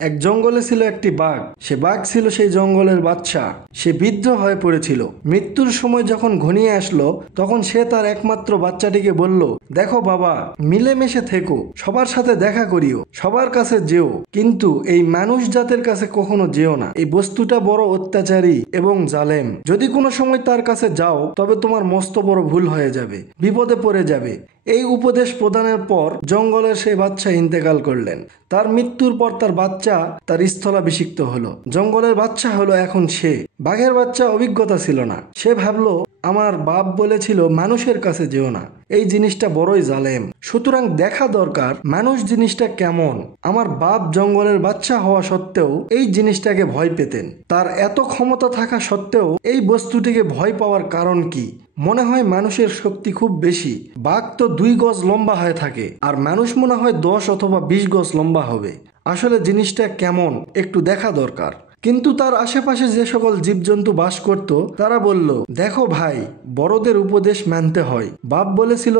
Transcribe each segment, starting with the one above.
এক জঙ্গলে ছিল একটি বাঘ। সে বাঘ ছিল সেই জঙ্গলের বাদশা। সে বৃদ্ধ হয়ে পড়েছিল। মৃত্যুর সময় যখন ঘনিয়ে আসলো, তখন সে তার একমাত্র বাচ্চাটিকে বলল, দেখো বাবা, মিলেমিশে থেকো, সবার সাথে দেখা করিও, সবার কাছে যেও, কিন্তু এই মানুষ জাতের কাছে কখনো যেও না। এই বস্তুটা বড় অত্যাচারী এবং জালেম। যদি কোনো সময় তার কাছে যাও, তবে তোমার মস্ত বড় ভুল হয়ে যাবে, বিপদে পড়ে যাবে। এই উপদেশ প্রদানের পর জঙ্গলের সেই বাচ্চা ইন্তেকাল করলেন। তার মৃত্যুর পর তার বাচ্চা তার স্থলাভিষিক্ত হলো। জঙ্গলের বাচ্চা হলো এখন সে। বাঘের বাচ্চা অভিজ্ঞতা ছিল না। সে ভাবলো, আমার বাপ বলেছিল মানুষের কাছে যেও না, এই জিনিসটা বড়ই জালেম, সুতরাং দেখা দরকার মানুষ জিনিসটা কেমন। আমার বাপ জঙ্গলের বাচ্চা হওয়া সত্ত্বেও এই জিনিসটাকে ভয় পেতেন। তার এত ক্ষমতা থাকা সত্ত্বেও এই বস্তুটিকে ভয় পাওয়ার কারণ কি? মনে হয় মানুষের শক্তি খুব বেশি। বাঘ তো 2 গজ লম্বা হয়ে থাকে, আর মানুষ মনে হয় 10 অথবা 20 গজ লম্বা হবে। আসলে জিনিসটা কেমন একটু দেখা দরকার। কিন্তু তার আশেপাশে যে সকল জীবজন্তু বাস করত, তারা বলল, দেখো ভাই, বড়দের উপদেশ মানতে হয়। বাপ বলেছিল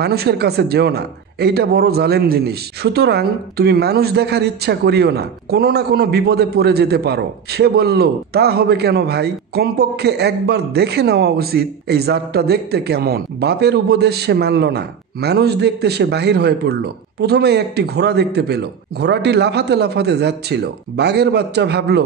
মানুষের কাছে যেও না, এইটা বড় জালেম জিনিস, সুতরাং তুমি মানুষ দেখার ইচ্ছা করিও না, কোনো না কোনো বিপদে পড়ে যেতে পারো। সে বলল, তা হবে কেন ভাই, কমপক্ষে একবার দেখে নেওয়া উচিত এই জাতটা দেখতে কেমন। বাপের উপদেশ সে মানল না। মানুষ দেখতে সে বাহির হয়ে পড়ল। প্রথমে একটি ঘোড়া দেখতে পেল। ঘোড়াটি লাফাতে লাফাতে যাচ্ছিল। বাঘের বাচ্চা ভাবল,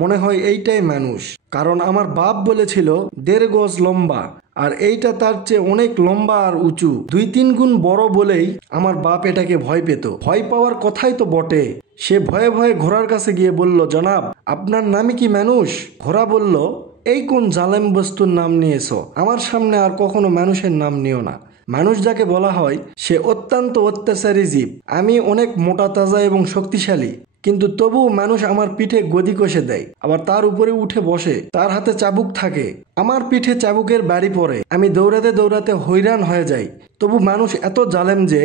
মনে হয় এইটাই মানুষ, কারণ আমার বাপ বলেছিল 1.5 গজ লম্বা, আর এইটা তার চেয়ে অনেক লম্বা আর উঁচু, 2-3 গুণ বড় বলেই আমার বাপ এটাকে ভয় পেত। ভয় পাওয়ার কথাই তো বটে। সে ভয়ে ভয়ে ঘোড়ার কাছে গিয়ে বলল, জনাব, আপনার নামই কি মানুষ? ঘোড়া বলল, এই কোন জালেম বস্তুর নাম নিয়েছো? আমার সামনে আর কখনো মানুষের নাম নিও না। মানুষ যাকে বলা হয় সে অত্যন্ত অত্যাচারী জীব। আমি অনেক মোটা তাজা এবং শক্তিশালী, কিন্তু তবুও মানুষ আমার পিঠে গদি কষে দেয়, আবার তার উপরে উঠে বসে। তার হাতে চাবুক থাকে, আমার পিঠে চাবুকের বাড়ি পড়ে। আমি দৌড়াতে দৌড়াতে হয়রান হয়ে যাই, তবু মানুষ এত জালেম যে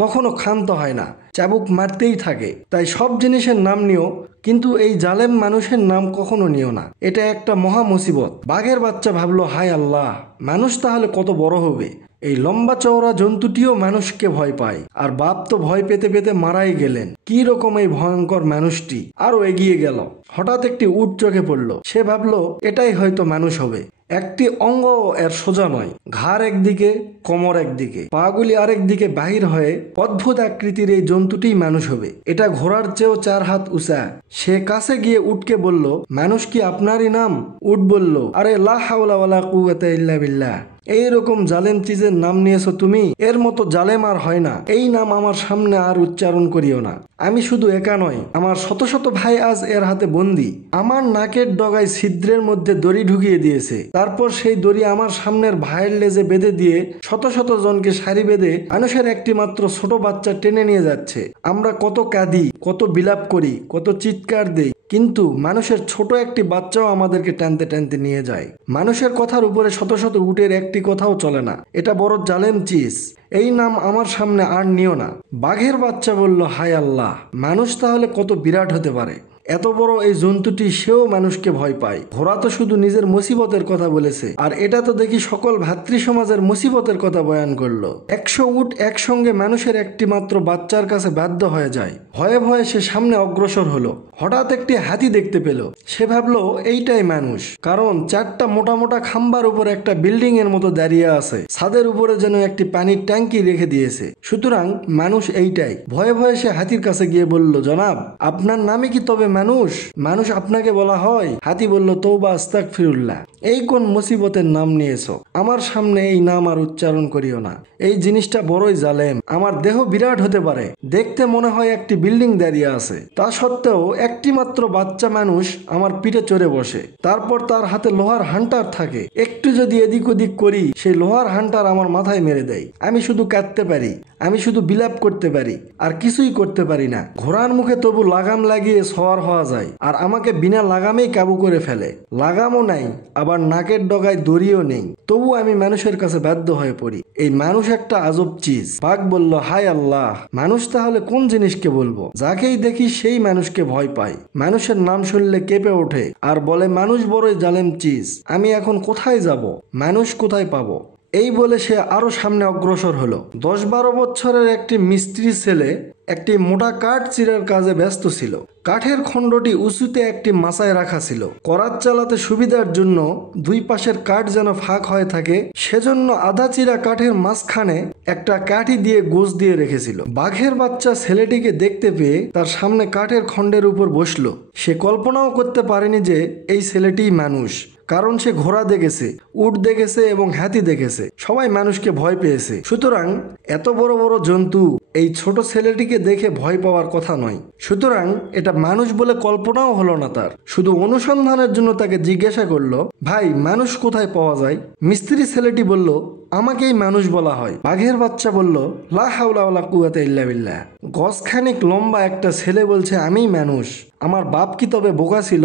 তখনও ক্ষান্ত হয় না, চাবুক মারতেই থাকে। তাই সব জিনিসের নাম নিও, কিন্তু এই জালেম মানুষের নাম কখনো নিও না, এটা একটা মহা মুসিবত। বাঘের বাচ্চা ভাবলো, হায় আল্লাহ, মানুষ তাহলে কত বড় হবে। এই লম্বা চওড়া জন্তুটিও মানুষকে ভয় পায়, আর বাপ তো ভয় পেতে পেতে মারাই গেলেন। কি রকম এই ভয়ঙ্কর মানুষটি আরো এগিয়ে গেল। হঠাৎ একটি উট চোখে পড়ল। সে ভাবলো, এটাই হয়তো মানুষ হবে। একটি অঙ্গ এর সোজা নয়, ঘাড় একদিকে, কোমর একদিকে, পাগুলি আরেক দিকে বাহির হয়ে অদ্ভুত আকৃতির এই জন্তুটি মানুষ হবে। এটা ঘোড়ার চেয়েও 4 হাত উঁচা। সে কাছে গিয়ে উটকে বলল, মানুষ কি আপনারই নাম? উট বলল, আরে লা হাওলা ওয়ালা কুওয়াতা ইল্লা বিল্লাহ, এইরকম জালেম চিজের নাম নিয়েছো তুমি, এর মতো জালেম আর হয় না। এই নাম আমার সামনে আর উচ্চারণ করিও না। আমি শুধু একা নয়, আমার শত শত ভাই আজ এর হাতে বন্দী। আমার নাকের ডগায় ছিদ্রের মধ্যে দড়ি ঢুকিয়ে দিয়েছে, তারপর সেই দড়ি আমার সামনের ভাইয়ের লেজে বেঁধে দিয়ে শত শত জনকে সারি বেঁধে মানুষের একটি মাত্র ছোট বাচ্চা টেনে নিয়ে যাচ্ছে। আমরা কত কাঁদি, কত বিলাপ করি, কত চিৎকার দেই, কিন্তু মানুষের ছোট একটি বাচ্চাও আমাদেরকে টানতে টানতে নিয়ে যায়। মানুষের কথার উপরে শত শত উটের একটি কথাও চলে না। এটা বড় জালেম চিজ, এই নাম আমার সামনে আর নিও না। বাঘের বাচ্চা বলল, হায় আল্লাহ, মানুষ তাহলে কত বিরাট হতে পারে। এত বড় এই জন্তুটি সেও মানুষকে ভয় পায়। ঘোড়া তো শুধু নিজের মুসিবতের কথা বলেছে, আর এটা তো দেখি সকল ভাতৃ সমাজের মুসিবতের কথা বয়ান করলো। 100 উট একসঙ্গে মানুষের একটি মাত্র বাচ্চার কাছে বাধ্য হয়ে যায়। ভয়ে ভয়ে সে সামনে অগ্রসর হলো। হঠাৎ একটি হাতি দেখতে পেল। সে ভাবলো, এইটাই মানুষ, কারণ 4টা মোটা মোটা খাম্বার উপর একটা বিল্ডিং এর মতো দাঁড়িয়ে আছে। ছাদের উপরে যেন একটি পানির ট্যাঙ্কি রেখে দিয়েছে, সুতরাং মানুষ এইটাই। ভয়ে ভয়ে সে হাতির কাছে গিয়ে বলল, জনাব, আপনার নামে কি তবে মানুষ? মানুষ আপনাকে বলা হয়? হাতি বলল, তওবা আস্তাগফিরুল্লাহ, এই কোন মুসিবতের নাম নিয়েছো? আমার সামনে এই নাম আর উচ্চারণ করিও না। এই জিনিসটা বড়ই জালেম। আমার দেহ বিরাট হতে পারে, দেখতে মনে হয় একটি বিল্ডিং দাঁড়িয়ে আছে, তা সত্ত্বেও একটি মাত্র বাচ্চা মানুষ আমার পিঠে চড়ে বসে। তারপর তার হাতে লোহার হান্টার থাকে, একটু যদি এদিক ওদিক করি, সেই লোহার হান্টার আমার মাথায় মেরে দেয়। আমি শুধু কাঁদতে পারি, আমি শুধু বিলাপ করতে পারি, আর কিছুই করতে পারি না। ঘোড়ার মুখে তবু লাগাম লাগিয়ে সওয়ার হওয়া যায়, আর আমাকে বিনা লাগামেই কাবু করে ফেলে। লাগামও নাই, আবার নাকের ডগায় দড়িও নেই, তবু আমি মানুষের কাছে বাধ্য হয়ে পড়ি। এই মানুষ একটা আজব চিজ। বাঘ বলল, হায় আল্লাহ, মানুষ তাহলে কোন জিনিসকে বলবো? যাকেই দেখি সেই মানুষকে ভয় পাই, মানুষের নাম শুনলে কেঁপে ওঠে, আর বলে মানুষ বড়ই জালেম চিজ। আমি এখন কোথায় যাব? মানুষ কোথায় পাবো? এই বলে সে আরো সামনে অগ্রসর হলো। 10-12 বছরের একটি মিস্ত্রি ছেলে একটি মোটা কাঠ চিরার কাজে ব্যস্ত ছিল। কাঠের খণ্ডটি উঁচুতে একটি মাচায় রাখা ছিল। করাত চালাতে সুবিধার জন্য দুই পাশের কাঠ যেন ফাঁক হয়ে থাকে, সেজন্য আধা চিরা কাঠের মাঝখানে একটা কাঠি দিয়ে গোছ দিয়ে রেখেছিল। বাঘের বাচ্চা ছেলেটিকে দেখতে পেয়ে তার সামনে কাঠের খণ্ডের উপর বসলো। সে কল্পনাও করতে পারেনি যে এই ছেলেটিই মানুষ, কারণ সে ঘোড়া দেখেছে, উট দেখেছে এবং হাতি দেখেছে। সবাই মানুষকে ভয় পেয়েছে, সুতরাং এত বড় বড় জন্তু এই ছোট ছেলেটিকে দেখে ভয় পাওয়ার কথা নয়। সুতরাং এটা মানুষ বলে কল্পনাও হলো না তার। শুধু অনুসন্ধানের জন্য তাকে জিজ্ঞাসা করলো, ভাই মানুষ কোথায় পাওয়া যায়? মিস্ত্রি ছেলেটি বলল, আমাকেই মানুষ বলা হয়। বাঘের বাচ্চা বলল, লা হাওলা ওয়ালা কুওয়াতা ইল্লা বিল্লাহ। গজখানেক লম্বা একটা ছেলে বলছে আমিই মানুষ। আমার বাপ কি তবে বোকা ছিল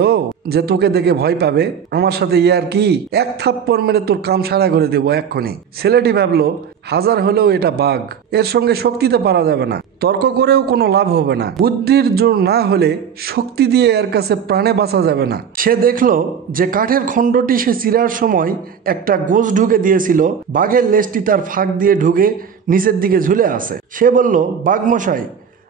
যে তোকে দেখে ভয় পাবে? আমার সাথে ইয়ার কি? এক থাপ্পড় মেরে তোর কাম সারা করে দেবো এক্ষুনি। ছেলেটি ভাবলো, হাজার হলেও এটা বাঘ, এর সঙ্গে শক্তিতে পারা যাবে না, তর্ক করেও কোনো লাভ হবে না। বুদ্ধির জোর না হলে শক্তি দিয়ে এর কাছে প্রাণে বাঁচা যাবে না। সে দেখলো যে কাঠের খণ্ডটি সে চিরার সময় একটা গোছ ঢুকে দিয়েছিল, বাঘের লেজটি তার ফাঁক দিয়ে ঢুকে নিচের দিকে ঝুলে আছে। সে বলল, বাঘমশাই,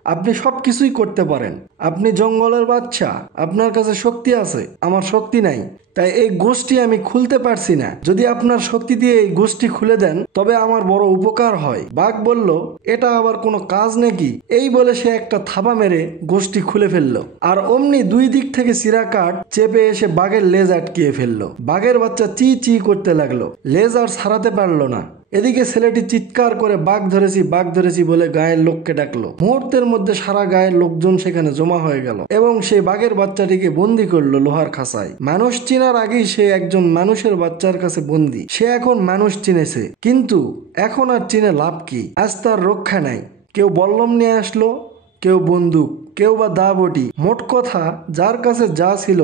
আপনি সব কিছুই করতে পারেন, আপনি জঙ্গলের বাচ্চা, আপনার কাছে শক্তি আছে, আমার শক্তি নাই, তাই এই গোষ্ঠী আমি খুলতে পারছি না। যদি আপনার শক্তি দিয়ে এই গোষ্ঠী খুলে দেন তবে আমার বড় উপকার হয়। বাঘ বলল, এটা আবার কোনো কাজ নাকি? এই বলে সে একটা থাবা মেরে গোষ্ঠী খুলে ফেললো। আর অমনি দুই দিক থেকে চিরা কাঠ চেপে এসে বাঘের লেজ আটকিয়ে ফেললো। বাঘের বাচ্চা চি চি করতে লাগলো, লেজ আর ছাড়াতে পারলো না। এদিকে ছেলেটি চিৎকার করে বাঘ ধরেছি বলে গায়ের লোককে ডাকলো। মুহূর্তের মধ্যে সারা গায়ের লোকজন সেখানে জমা হয়ে গেল এবং সেই বাঘের বাচ্চাটিকে বন্দি করলো লোহার খাঁচায়। মানুষ চিনার আগেই সে একজন মানুষের বাচ্চার কাছে বন্দি। সে এখন মানুষ চিনেছে, কিন্তু এখন আর চিনে লাভ কি? আজ তার রক্ষা নাই। কেউ বল্লম নিয়ে আসলো, কেউ বন্দুক, কেউ বা দা বটি। মোট কথা যার কাছে যা ছিল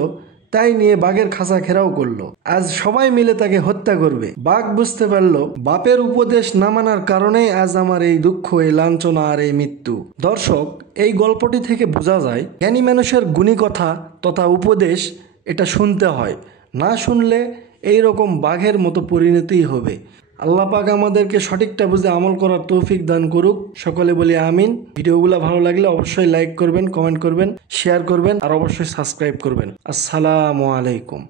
তাই নিয়ে বাঘের খাঁচা ঘেরাও করলো। আজ সবাই মিলে তাকে হত্যা করবে। বাঘ বুঝতে পারলো বাপের উপদেশ না মানার কারণেই আজ আমার এই দুঃখ, এই লাঞ্ছনা আর এই মৃত্যু। দর্শক, এই গল্পটি থেকে বোঝা যায় জ্ঞানী মানুষের গুণী কথা তথা উপদেশ এটা শুনতে হয়, না শুনলে এই রকম বাঘের মতো পরিণতি হবে। আল্লাহ পাক আমাদেরকে সঠিকটা বুঝে আমল করার তৌফিক দান করুক। সকলে বলি আমিন। ভিডিওগুলো ভালো লাগলে অবশ্যই লাইক করবেন, কমেন্ট করবেন, শেয়ার করবেন আর অবশ্যই সাবস্ক্রাইব করবেন। আসসালামু আলাইকুম।